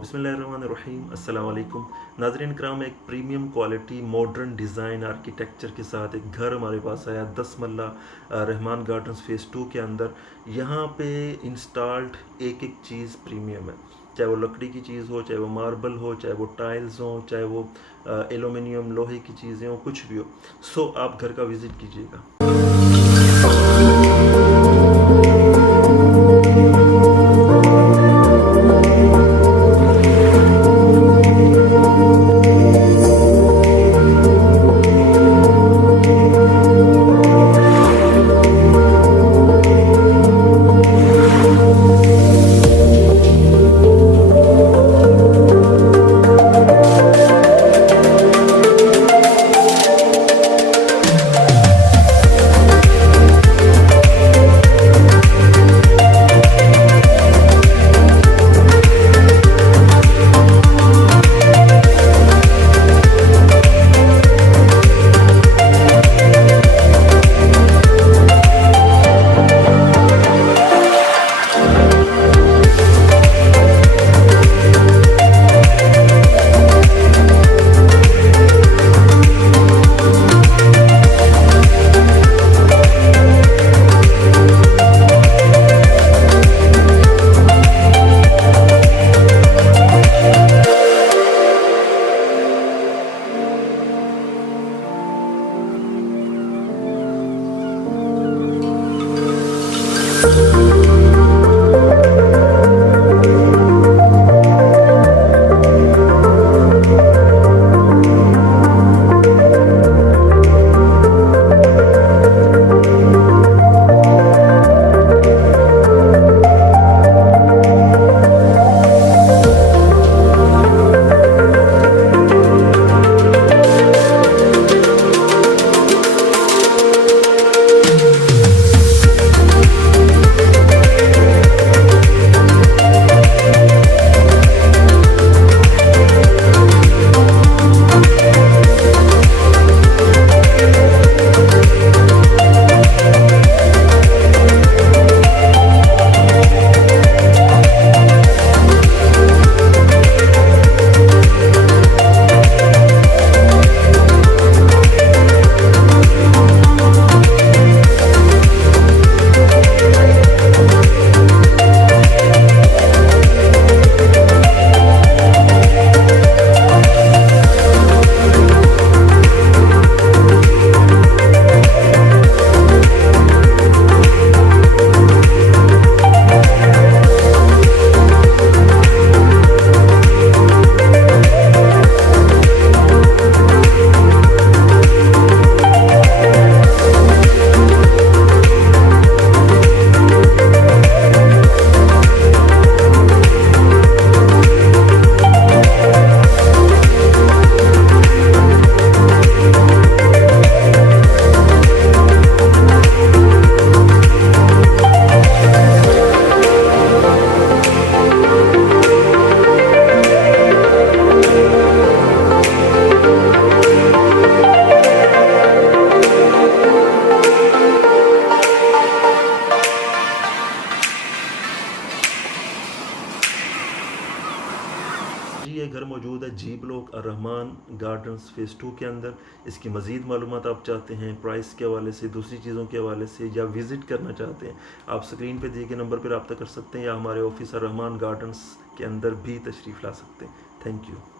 बिस्मिल्लाहिर्रहमानिर्रहीम अस्सलाम वालेकुम नाज़रीन कराम। एक premium quality modern design architecture के साथ एक घर हमारे पास आया 10 मरला रहमान गार्डन्स फ़ेज़ 2 के अंदर। यहाँ पे इंस्टॉल्ड एक एक चीज़ प्रीमियम है, चाहे वो लकड़ी की चीज़ हो, चाहे वो मार्बल हो, चाहे वो टाइल्स हो, चाहे वो एलुमिनियम लोहे की चीज़ें हो, कुछ भी हो। सो आप घर का विज़िट कीजिएगा। ये घर मौजूद है जी ब्लॉक अल-रहमान गार्डन्स फ़ेज़ 2 के अंदर। इसकी मज़ीद मालूमात आप चाहते हैं प्राइस के हवाले से, दूसरी चीज़ों के हवाले से, या विज़िट करना चाहते हैं, आप स्क्रीन पे दिए गए नंबर पर रब्ता कर सकते हैं या हमारे ऑफिस अल-रहमान गार्डन्स के अंदर भी तशरीफ़ ला सकते हैं। Thank you.